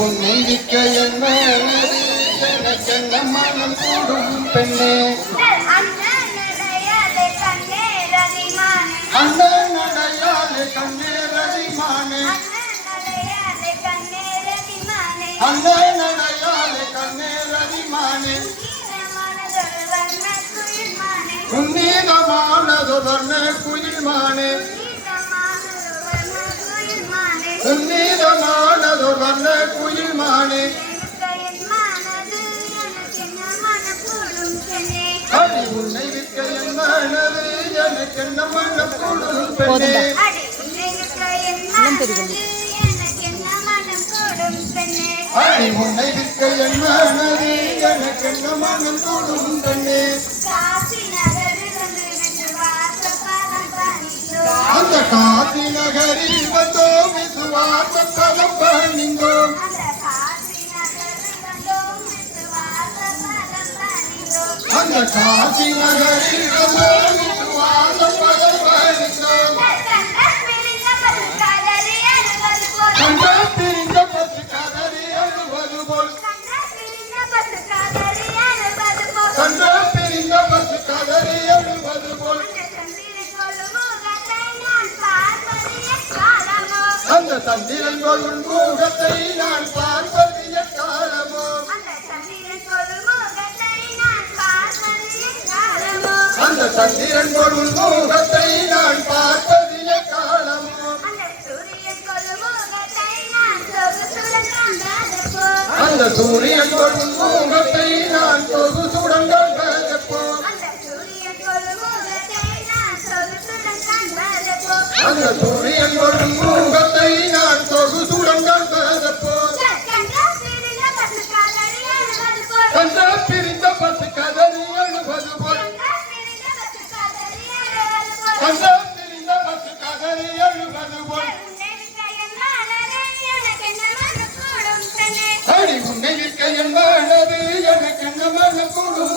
உன்னை விற்க என் மனது எனக்கென்ன மனம் கூடும் பெண்ணே அண்ணன் நடையாலே கண்ணேரதிமானே அண்ணன் நடையாலே கண்ணேரதிமானே உன்னீதமானதொர்ண குயில்மானே உன்னீதமானதொர்ண குயில்மானே அடி உன்னை விற்க என் மனது எனக்கென்ன மனம் கூடும் பெண்ணே அடி உன்னை விற்க என் மனது எனக்கென்ன மனம் கூடும் பெண்ணே அந்த காசி நகரில் வந்தோ விசுவாச பதம் பணிந்தோ அந்த காசி நகரில் வந்தோ விசுவாச பதம் பணிந்தோ கண்ட பிரிந்த பசு கதறி அழுவது போல் கண்ட பிரிந்த பசு கதறி அழுவது போல் அந்த தந்திரன் கொள்ளும் முகத்தை நான் பார்ப்பது எக்காலமோ அந்த தந்திரன் கொள்ளும் முகத்தை நான் பார்ப்பது எக்காலமோ அந்த சூரியன் கொள்ளும் முகத்தை நான் சொகுசுடன் காண்பதப்போ அந்த சூரியன் கொள்ளும் முகத்தை நான் சொகுசுடன் காண்பதப்போ கண்ட பிரிந்த பசு கதறி அழுவது போல் கண்ட பிரிந்த பசு கதறி அழுவது போல் அடி உன்னை விற்க என் மனது எனக்கு என்ன மனம் கூடும்